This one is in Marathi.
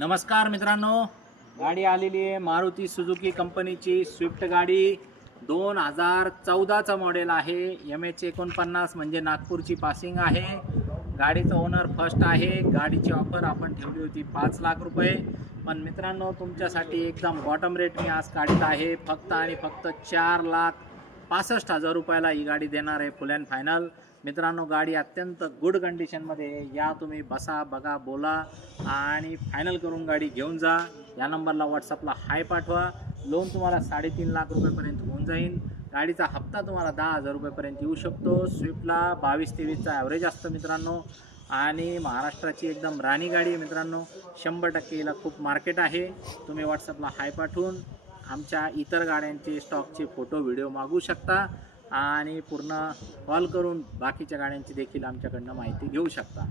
नमस्कार मित्रांनो, गाडी आलेली आहे मारुती सुझुकी कंपनीची स्विफ्ट गाडी 2014चा मॉडेल आहे. MH49 म्हणजे नागपूरची पासिंग आहे. गाडीचं ओनर फर्स्ट आहे. गाडीची ऑफर आपण ठेवली होती 5 लाख रुपये, पण मित्रांनो तुमच्यासाठी एकदम बॉटम रेट मी आज काढत आहे. फक्त आणि फक्त 4,65,000 रुपयाला ही गाडी देणार आहे फुल अँड फायनल. मित्रांनो गाडी अत्यंत गुड कंडिशनमध्ये आहे. या तुम्ही बसा, बघा, बोला आणि फायनल करून गाडी घेऊन जा. या नंबरला व्हॉट्सअपला हाय पाठवा. लोन तुम्हाला 3.5 लाख रुपयेपर्यंत होऊन जाईल. गाडीचा हप्ता तुम्हाला 10,000 रुपयेपर्यंत येऊ शकतो. स्विफ्टला 22-23चा ॲव्हरेज असतं मित्रांनो, आणि महाराष्ट्राची एकदम राणी गाडी आहे मित्रांनो. 100% हिला खूप मार्केट आहे. तुम्ही व्हॉट्सअपला हाय पाठवून आमच्या इतर गाड्यांचे स्टॉकचे फोटो व्हिडिओ मागू शकता आणि पूर्ण कॉल करून बाकीच्या गाड्यांची देखील आमच्याकडनं माहिती घेऊ शकता.